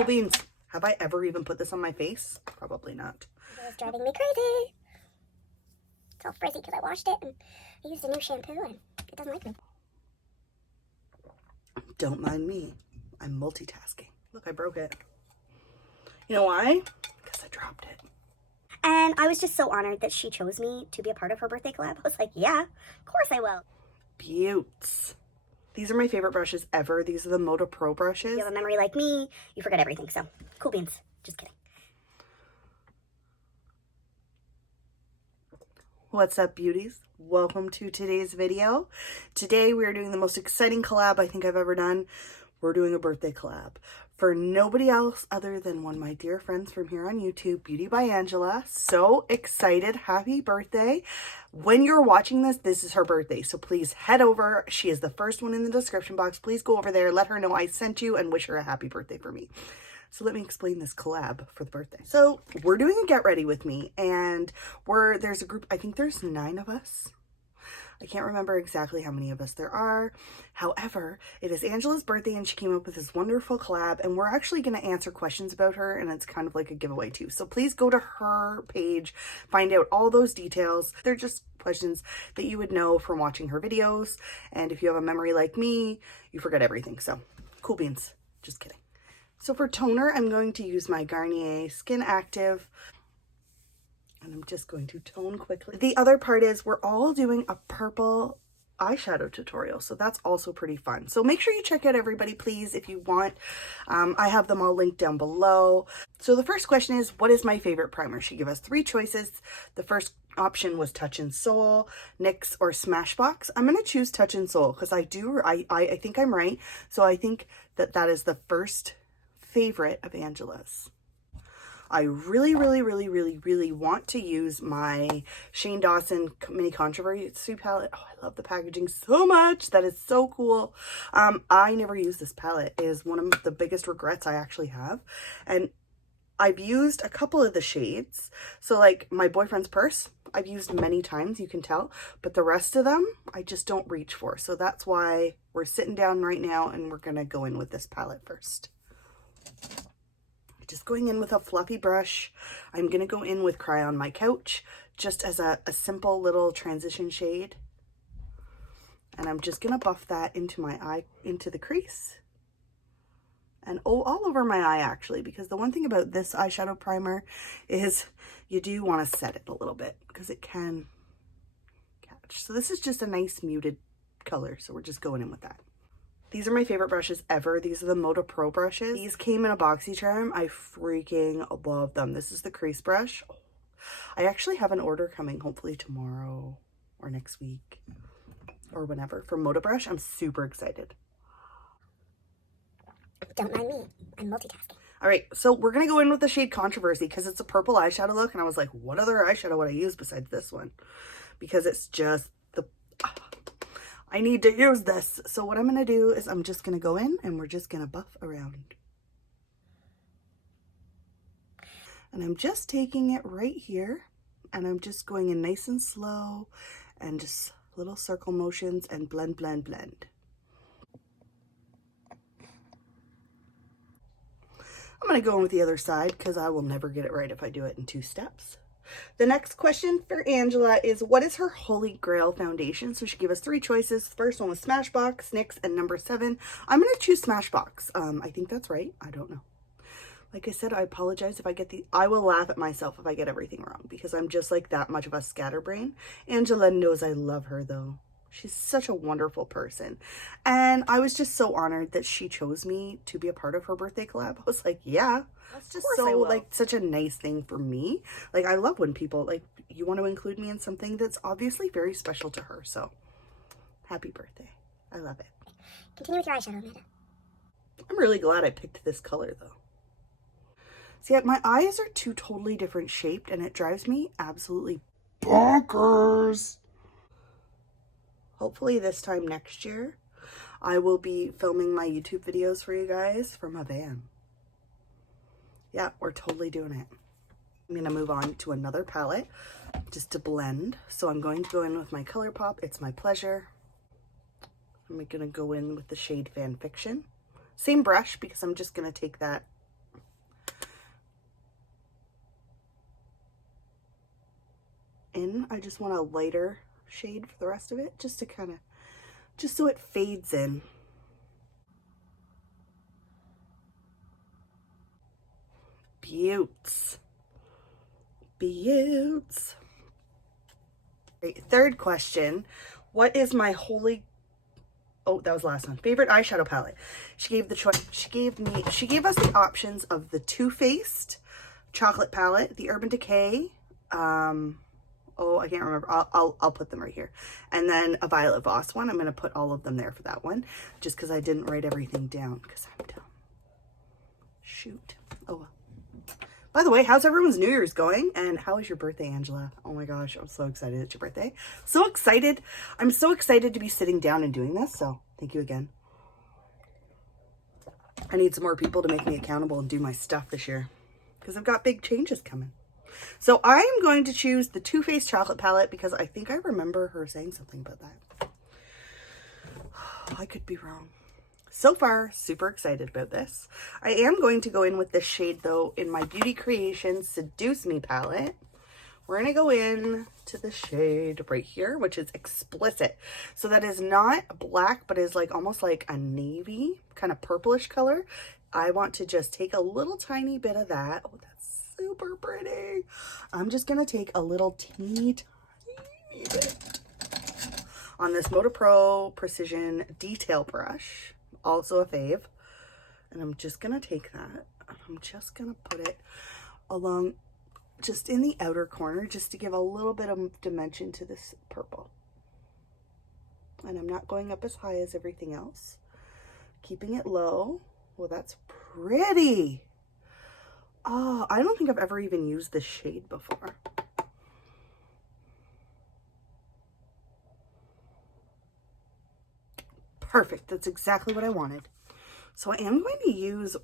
Cool beans. Have I ever even put this on my face? Probably not. It's driving me crazy. It's all frizzy because I washed it and I used a new shampoo and it doesn't like me. Don't mind me. I'm multitasking. Look, I broke it. You know why? Because I dropped it. And I was just so honored that she chose me to be a part of her birthday collab. I was like, yeah, of course I will. Beauts. These are my favorite brushes ever. These are the Moda Pro brushes. If you have a memory like me, you forget everything. So, cool beans. Just kidding. What's up, beauties? Welcome to today's video. Today we are doing the most exciting collab I think I've ever done. We're doing a birthday collab for nobody else other than one of my dear friends from here on YouTube, Beauty by Angela. So excited. Happy birthday. When you're watching this, this is her birthday. So please head over. She is the first one in the description box. Please go over there, let her know I sent you, and wish her a happy birthday for me. So let me explain this collab for the birthday. So we're doing a get ready with me, and there's a group, I think there's 9 of us. I can't remember exactly how many of us there are. However, it is Angela's birthday and she came up with this wonderful collab, and we're actually going to answer questions about her, and it's kind of like a giveaway too. So please go to her page, find out all those details. They're just questions that you would know from watching her videos. And if you have a memory like me, you forget everything. So cool beans. Just kidding. So for toner, I'm going to use my Garnier Skin Active. And I'm just going to tone quickly. The other part is we're all doing a purple eyeshadow tutorial. So that's also pretty fun. So make sure you check out everybody, please, if you want. I have them all linked down below. So the first question is, what is my favorite primer? She gave us 3 choices. The first option was Touch in Soul, NYX, or Smashbox. I'm going to choose Touch in Soul because I think I'm right. So I think that is the first favorite of Angela's. I really want to use my Shane Dawson Mini Controversy palette. Oh, I love the packaging so much. That is so cool. I never use this palette. It is one of the biggest regrets I actually have. And I've used a couple of the shades. So like my Boyfriend's Purse, I've used many times, you can tell. But the rest of them, I just don't reach for. So that's why we're sitting down right now and we're going to go in with this palette first. Just going in with a fluffy brush. I'm going to go in with Cry on My Couch, just as a simple little transition shade. And I'm just going to buff that into my eye, into the crease. And all over my eye, actually, because the one thing about this eyeshadow primer is you do want to set it a little bit because it can catch. So this is just a nice muted color, so we're just going in with that. These are my favorite brushes ever. These are the Moda Pro brushes. These came in a BoxyCharm. I freaking love them. This is the crease brush. I actually have an order coming hopefully tomorrow or next week or whenever for Moda Brush. I'm super excited. Don't mind me. I'm multitasking. All right, so we're going to go in with the shade Controversy because it's a purple eyeshadow look. And I was like, what other eyeshadow would I use besides this one? Because it's just I need to use this. So what I'm going to do is I'm just going to go in and we're just going to buff around. And I'm just taking it right here and I'm just going in nice and slow and just little circle motions and blend, blend, blend. I'm going to go in with the other side because I will never get it right if I do it in 2 steps. The next question for Angela is, what is her holy grail foundation? So she gave us 3 choices. The first one was Smashbox, NYX, and number 7. I'm going to choose Smashbox. I think that's right. I don't know. Like I said, I apologize if I get I will laugh at myself if I get everything wrong because I'm just like that much of a scatterbrain. Angela knows I love her though. She's such a wonderful person. And I was just so honored that she chose me to be a part of her birthday collab. I was like, yeah, that's just so like such a nice thing for me. Like I love when people like, you want to include me in something that's obviously very special to her. So happy birthday. I love it. Continue with your eyeshadow, Amanda. I'm really glad I picked this color though. See, my eyes are 2 totally different shaped and it drives me absolutely bonkers. Hopefully this time next year, I will be filming my YouTube videos for you guys from a van. Yeah, we're totally doing it. I'm going to move on to another palette just to blend. So I'm going to go in with my ColourPop. It's My Pleasure. I'm going to go in with the shade Fan Fiction. Same brush because I'm just going to take that in. I just want a lighter shade for the rest of it, just to kind of, just so it fades in. Beauts. Beauts. Great. Third question. What is my holy, oh, that was the last one, favorite eyeshadow palette? She gave the choice, she gave us the options of the Too Faced chocolate palette, the Urban Decay, oh, I can't remember. I'll put them right here. And then a Violet Voss one. I'm going to put all of them there for that one, just because I didn't write everything down because I'm dumb. Shoot. Oh, well. By the way, how's everyone's New Year's going? And how was your birthday, Angela? Oh my gosh, I'm so excited it's your birthday. So excited. I'm so excited to be sitting down and doing this. So thank you again. I need some more people to make me accountable and do my stuff this year, because I've got big changes coming. So I am going to choose the Too Faced chocolate palette because I think I remember her saying something about that. I could be wrong. So far, super excited about this. I am going to go in with this shade though in my Beauty Creations Seduce Me palette. We're going to go in to the shade right here, which is Explicit. So that is not black, but is like almost like a navy kind of purplish color. I want to just take a little tiny bit of that. Oh, that's super pretty. I'm just going to take a little teeny bit on this Moda Pro Precision Detail Brush. Also a fave. And I'm just going to take that. I'm just going to put it along just in the outer corner, just to give a little bit of dimension to this purple. And I'm not going up as high as everything else. Keeping it low. Well, that's pretty. Oh, I don't think I've ever even used this shade before. Perfect. That's exactly what I wanted. So I am going to use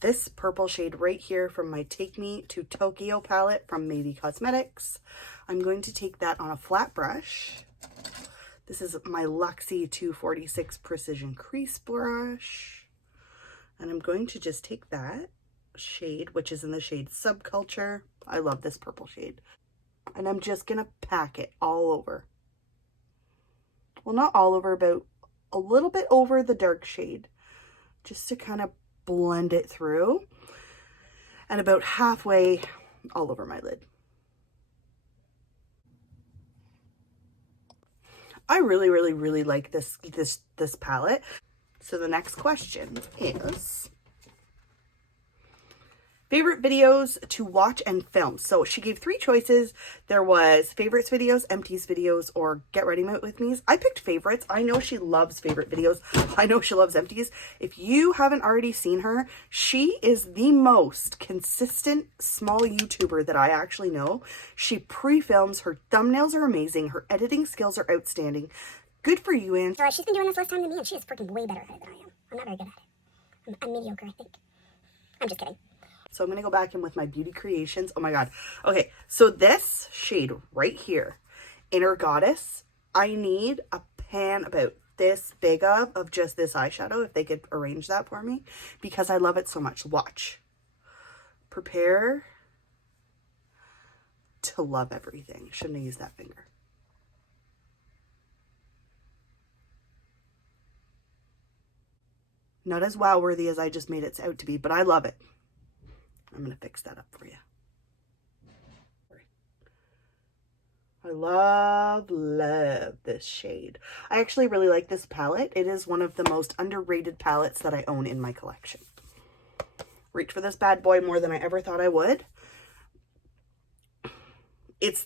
this purple shade right here from my Take Me to Tokyo palette from Maybe Cosmetics. I'm going to take that on a flat brush. This is my Luxie 246 Precision Crease Brush. And I'm going to just take that shade, which is in the shade Subculture. I love this purple shade. And I'm just going to pack it all over. Well, not all over, about a little bit over the dark shade, just to kind of blend it through, and about halfway all over my lid. I really like this palette. So the next question is favorite videos to watch and film. So she gave 3 choices. There was favorites videos, empties videos, or get ready with me's. I picked favorites. I know she loves favorite videos. I know she loves empties. If you haven't already seen her, she is the most consistent small YouTuber that I actually know. She pre-films. Her thumbnails are amazing. Her editing skills are outstanding. Good for you, Ange. She's been doing this less time than me, and she is freaking way better at it than I am. I'm not very good at it. I'm mediocre, I think. I'm just kidding. So I'm going to go back in with my Beauty Creations. Oh my God. Okay. So this shade right here, Inner Goddess, I need a pan about this big of just this eyeshadow, if they could arrange that for me, because I love it so much. Watch. Prepare to love everything. Shouldn't have used that finger. Not as wow worthy as I just made it out to be, but I love it. I'm going to fix that up for you. I love this shade. I actually really like this palette. It is one of the most underrated palettes that I own in my collection. Reach for this bad boy more than I ever thought I would.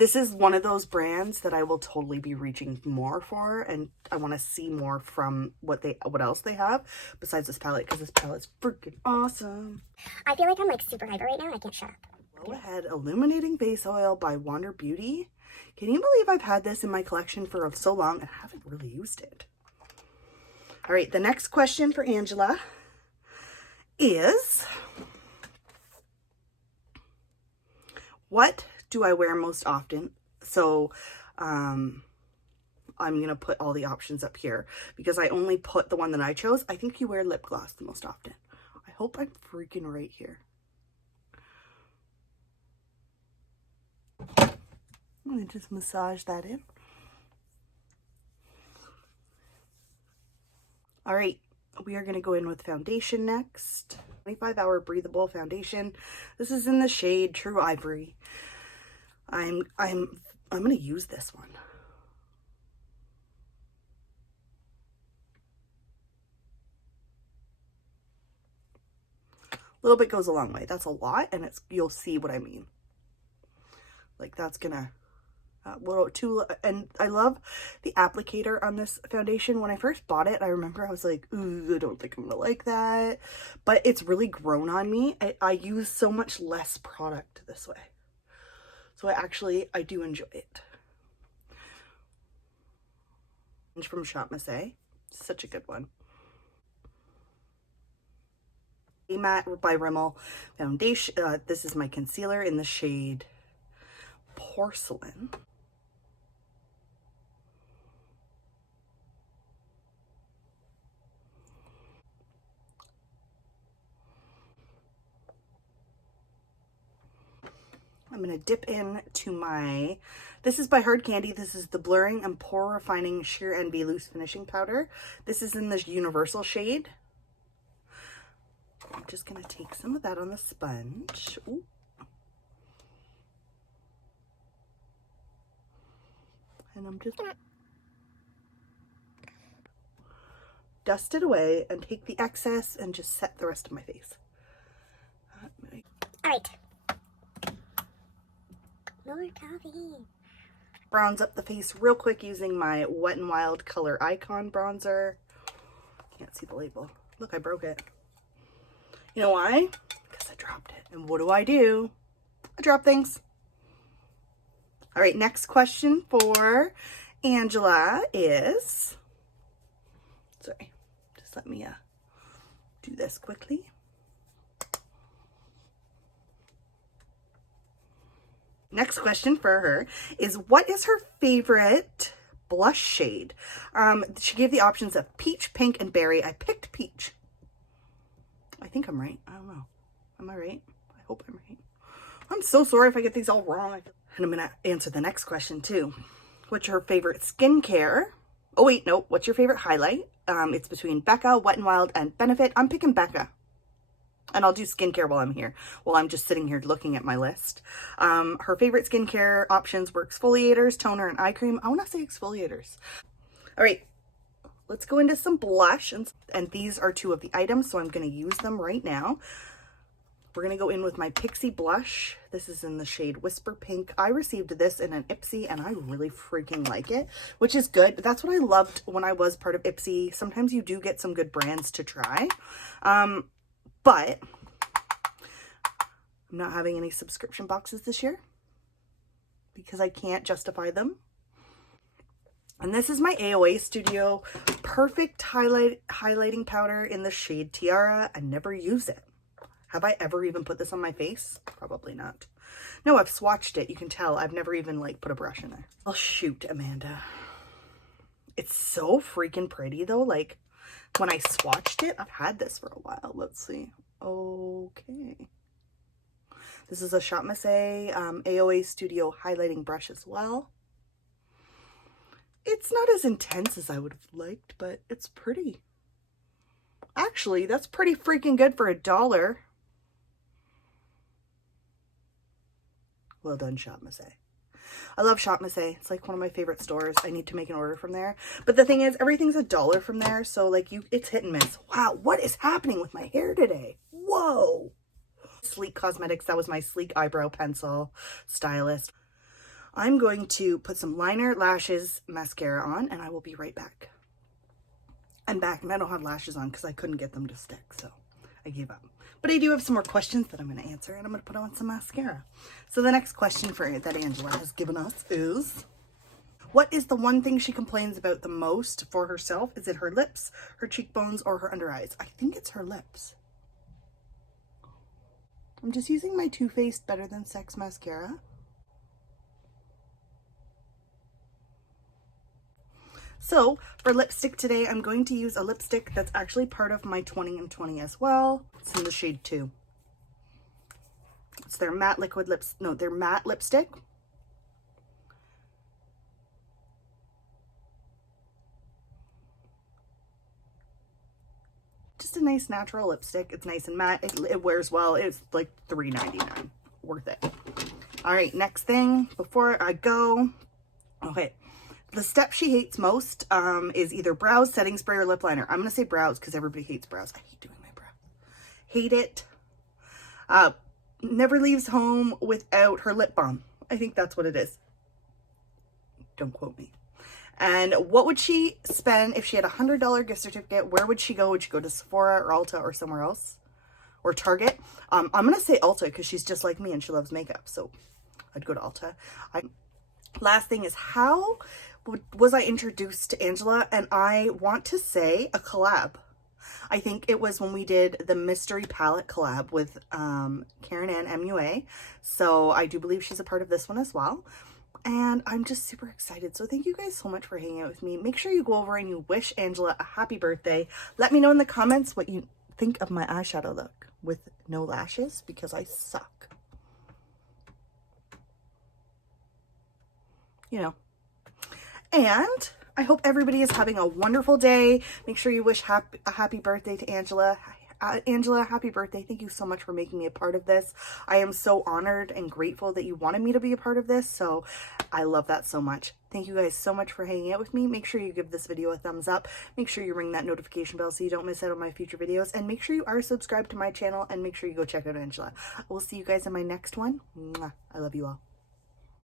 This is one of those brands that I will totally be reaching more for, and I want to see more from what else they have besides this palette, because this palette's freaking awesome. I feel like I'm like super hyper right now and I can't shut up. Go ahead, Illuminating Base Oil by Wander Beauty. Can you believe I've had this in my collection for so long and haven't really used it? All right, the next question for Angela is, what do I wear most often? So I'm going to put all the options up here because I only put the one that I chose. I think you wear lip gloss the most often. I hope I'm freaking right here. I'm going to just massage that in. All right, we are going to go in with foundation next. 25-hour breathable foundation. This is in the shade True Ivory. I'm going to use this one. A little bit goes a long way. That's a lot, and you'll see what I mean. Like that's gonna and I love the applicator on this foundation. When I first bought it, I remember I was like, ooh, I don't think I'm gonna like that, but it's really grown on me. I use so much less product this way, so I do enjoy it. From Shop Masse, such a good one. Matte by Rimmel foundation. This is my concealer in the shade Porcelain. I'm going to dip into this is by Hard Candy. This is the Blurring and Pore Refining Sheer Envy Loose Finishing Powder. This is in the Universal shade. I'm just going to take some of that on the sponge. Ooh. And I'm just going to dust it away and take the excess and just set the rest of my face. All right. More coffee. Bronze up the face real quick using my Wet n Wild Color Icon bronzer. Can't see the label. Look, I broke it. You know why? Because I dropped it. And what do? I drop things. All right, next question for Angela is, sorry, just let me do this quickly. Next question for her is, what is her favorite blush shade? She gave the options of peach, pink, and berry. I picked peach. I think I'm right. I don't know. Am I right? I hope I'm right. I'm so sorry if I get these all wrong. And I'm going to answer the next question too. What's your favorite skincare? Oh wait, no. What's your favorite highlight? It's between Becca, Wet n Wild, and Benefit. I'm picking Becca. And I'll do skincare while I'm here. While I'm just sitting here looking at my list. Her favorite skincare options were exfoliators, toner, and eye cream. I want to say exfoliators. All right. Let's go into some blush. And these are two of the items, so I'm going to use them right now. We're going to go in with my Pixie blush. This is in the shade Whisper Pink. I received this in an Ipsy and I really freaking like it, which is good. That's what I loved when I was part of Ipsy. Sometimes you do get some good brands to try. But I'm not having any subscription boxes this year because I can't justify them. And this is my AOA Studio Perfect Highlighting Powder in the shade Tiara. I never use it. Have I ever even put this on my face? Probably not. No, I've swatched it. You can tell I've never even like put a brush in there. Oh shoot, Amanda. It's so freaking pretty though. Like when I swatched it, I've had this for a while. Let's see. Okay. This is a Shop Masse AOA Studio highlighting brush as well. It's not as intense as I would have liked, but it's pretty. Actually, that's pretty freaking good for $1. Well done, Shop Masse. I love Shop Masse. It's like one of my favorite stores. I need to make an order from there. But the thing is, everything's $1 from there. So like it's hit and miss. Wow, what is happening with my hair today? Whoa. Sleek Cosmetics. That was my Sleek Eyebrow Pencil Stylist. I'm going to put some liner, lashes, mascara on, and I will be right back. I'm back, and I don't have lashes on because I couldn't get them to stick, so I gave up. But I do have some more questions that I'm going to answer, and I'm going to put on some mascara. So the next question that Angela has given us is, what is the one thing she complains about the most for herself? Is it her lips, her cheekbones, or her under eyes? I think it's her lips. I'm just using my Too Faced Better Than Sex mascara. So for lipstick today, I'm going to use a lipstick that's actually part of my 20 and 20 as well. It's in the shade 2. It's their matte liquid lips. No, their matte lipstick. just a nice natural lipstick. It's nice and matte. It wears well. It's like $3.99. Worth it. All right, next thing before I go. Okay, the step she hates most is either brows, setting spray, or lip liner. I'm going to say brows because everybody hates brows. I hate doing my brows. Hate it. Never leaves home without her lip balm. I think that's what it is. Don't quote me. And what would she spend if she had a $100 gift certificate? Where would she go? Would she go to Sephora or Ulta or somewhere else? Or Target? I'm going to say Ulta because she's just like me and she loves makeup. So I'd go to Ulta. Last thing is, how was I introduced to Angela? And I want to say a collab. I think it was when we did the mystery palette collab with Karen Ann MUA. So I do believe she's a part of this one as well. And I'm just super excited. So thank you guys so much for hanging out with me. Make sure you go over and you wish Angela a happy birthday. Let me know in the comments what you think of my eyeshadow look with no lashes because I suck. You know. And I hope everybody is having a wonderful day. Make sure you wish a happy birthday to Angela. Angela, happy birthday. Thank you so much for making me a part of this. I am so honored and grateful that you wanted me to be a part of this. So I love that so much. Thank you guys so much for hanging out with me. Make sure you give this video a thumbs up. Make sure you ring that notification bell so you don't miss out on my future videos. And make sure you are subscribed to my channel and make sure you go check out Angela. I will see you guys in my next one. Mwah. I love you all.